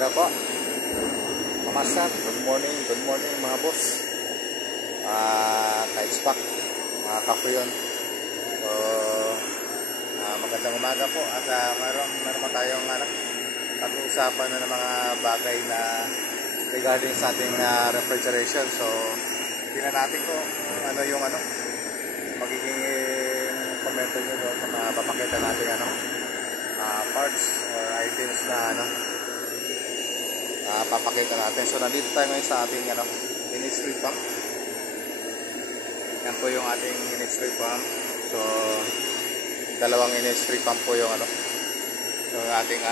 Hello po, Master. Good morning mga boss. Ka-expect, mga kafuyon. So, magandang umaga po. At meron naman tayong pag-uusapan na ng mga bagay na regarding sa ating refrigeration. So, tingnan natin kung ano yung magiging komento nyo doon kung papakita natin parts or items na papakita natin. So nandito tayo ngayon sa ating in-street pump. Yan po yung ating in-street pump. So dalawang in-street pump po yung yung ating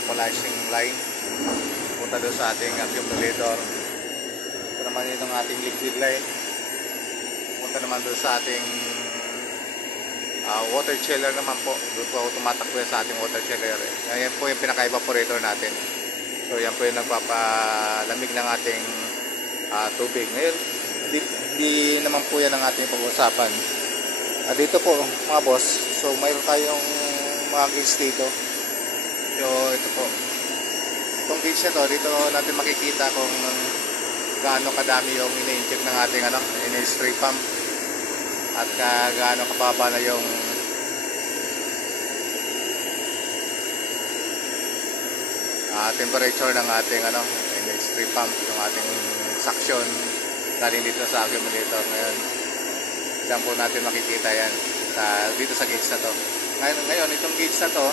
equalizing line punta doon sa ating accumulator. Ito naman yung ating liquid line punta naman doon sa ating water chiller naman po. Doon po tumatakbo sa ating water chiller. Yan po yung pinaka-evaporator natin. So yan po yung nagpapalamig ng ating tubig. Ngayon, hindi naman po yan ang ating pag-uusapan. Dito po mga boss, so mayroon tayong mga gauge dito. So ito po. Itong gauge na to, dito natin makikita kung gaano kadami yung ina-inject ng ating in-spray pump. At gaano kababa na yung temperature ng ating in-spray pump, yung ating suction galing dito sa accumulator. Ngayon, diyan po natin makikita yan dito sa gauge na to. Ngayon itong gauge na to,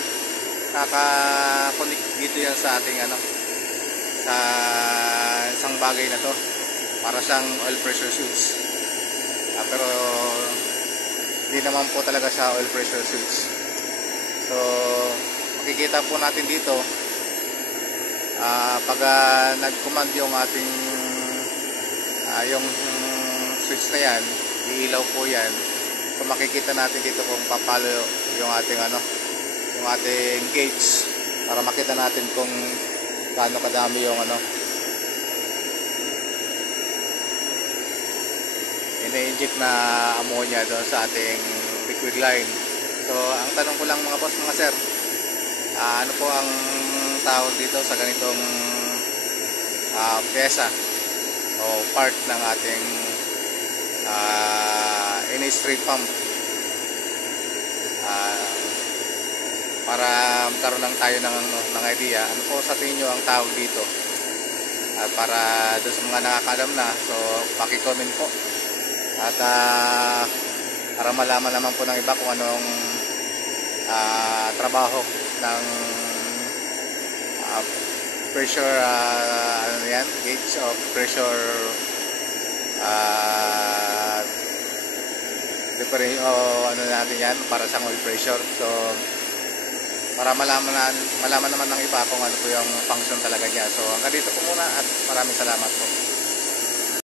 naka-connect dito yan sa ating sa isang bagay na to, para siyang oil pressure switch. Pero hindi naman po talaga siya oil pressure switch. So makikita po natin dito pag nag-command yung ating yung switch na yan, iilaw po yan. So makikita natin dito kung papalo yung ating yung ating gauge, para makita natin kung gaano kadami yung ina-inject na ammonia doon sa ating liquid line. So ang tanong ko lang mga boss, mga sir, ano po ang tawag dito sa ganitong pyesa o part ng ating in-spray pump, para magkaroon lang tayo ng idea ano po sa tingin nyo ang tawag dito, at para doon sa mga nakakaalam na, so paki-comment po. At para malaman naman po ng iba kung anong trabaho ng pressure yan, gauge of pressure different natin yan, para sa oil pressure. So para malaman naman ng iba kung ano po yung function talaga niya. So hanggang dito po muna at maraming salamat po.